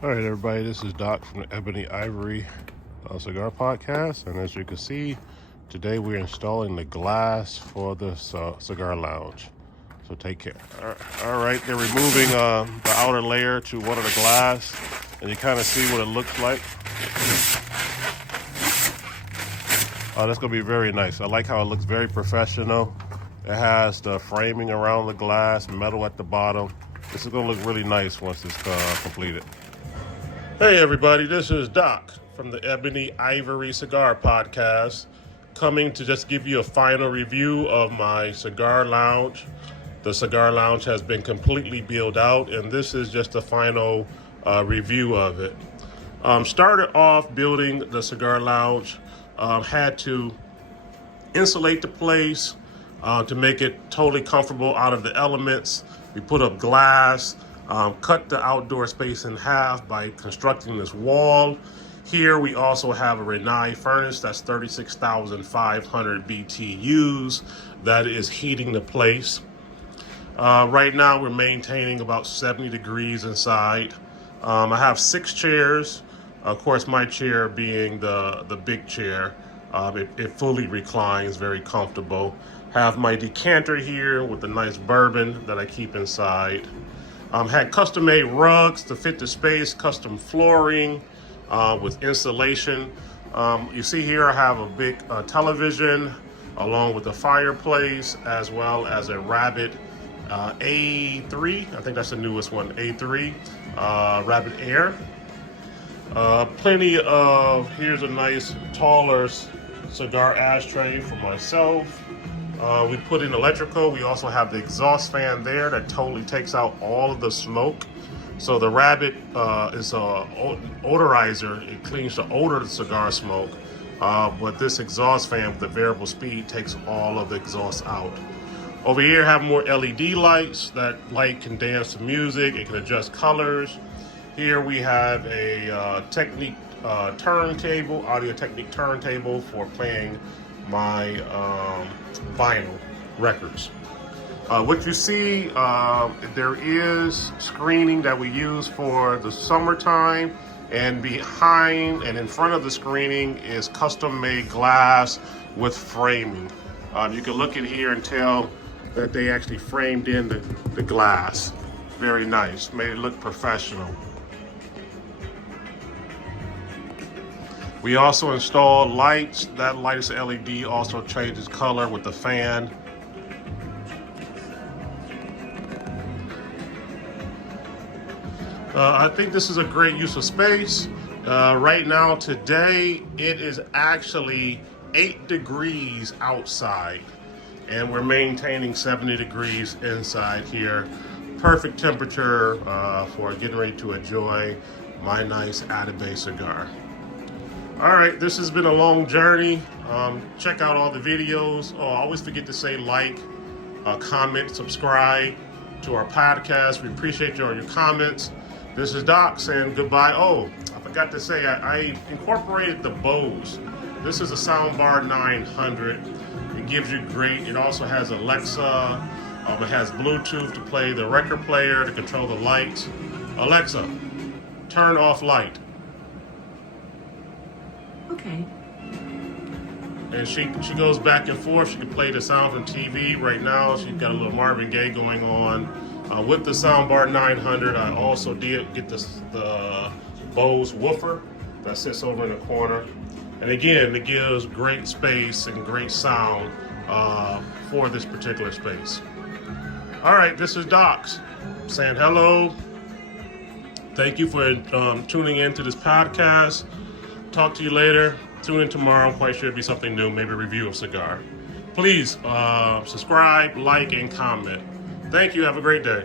All right, everybody, this is Doc from the Ebony Ivory Cigar Podcast. And as you can see, today we're installing the glass for the cigar lounge. So take care. All right, they're removing the outer layer to one of the glass, and you kind of see what it looks like. That's going to be very nice. I like how it looks very professional. It has the framing around the glass, metal at the bottom. This is going to look really nice once it's completed. Hey everybody, this is Doc from the Ebony Ivory Cigar Podcast, coming to just give you a final review of my cigar lounge. The cigar lounge has been completely built out, and this is just a final review of it. Started off building the cigar lounge, had to insulate the place to make it totally comfortable out of the elements. We put up glass. Cut the outdoor space in half by constructing this wall. Here we also have a Rinnai furnace that's 36,500 BTUs that is heating the place. Right now we're maintaining about 70 degrees inside. I have 6 chairs. Of course, my chair being the big chair. It fully reclines, very comfortable. Have my decanter here with the nice bourbon that I keep inside. Had custom-made rugs to fit the space, custom flooring with insulation. You see here I have a big television along with a fireplace, as well as a Rabbit A3. I think that's the newest one, A3, Rabbit Air. Plenty of, here's a nice taller cigar ashtray for myself. We put in electrical. We also have the exhaust fan there that totally takes out all of the smoke. So the Rabbit is a odorizer. It cleans the odor of the cigar smoke. But this exhaust fan with the variable speed takes all of the exhaust out. Over here have more LED lights. That light can dance to music. It can adjust colors. Here we have a Technique turntable, Audio Technique turntable for playing my vinyl records. What you see, there is screening that we use for the summertime, and behind and in front of the screening is custom-made glass with framing. You can look in here and tell that they actually framed in the glass. Very nice, made it look professional. We also installed lights. That light is LED, also changes color with the fan. I think this is a great use of space. Right now, today, it is actually 8 degrees outside, and we're maintaining 70 degrees inside here. Perfect temperature for getting ready to enjoy my nice Atabey cigar. All right, this has been a long journey. Check out all the videos. Always forget to say like, comment, subscribe to our podcast. We appreciate all your comments. This is Doc saying goodbye. Oh, I forgot to say, I incorporated the Bose. This is a Soundbar 900. It gives you great, it also has Alexa. It has Bluetooth to play the record player, to control the lights. Alexa, turn off light. Okay. And she goes back and forth. She can play the sound from TV. Right now, she's got a little Marvin Gaye going on. With the Soundbar 900, I also did get the Bose woofer that sits over in the corner. And again, it gives great space and great sound for this particular space. All right, this is Docs saying hello. Thank you for tuning in to this podcast. Talk to you later. Tune in tomorrow. I'm quite sure it'll be something new, maybe a review of cigar. Please subscribe, like, and comment. Thank you. Have a great day.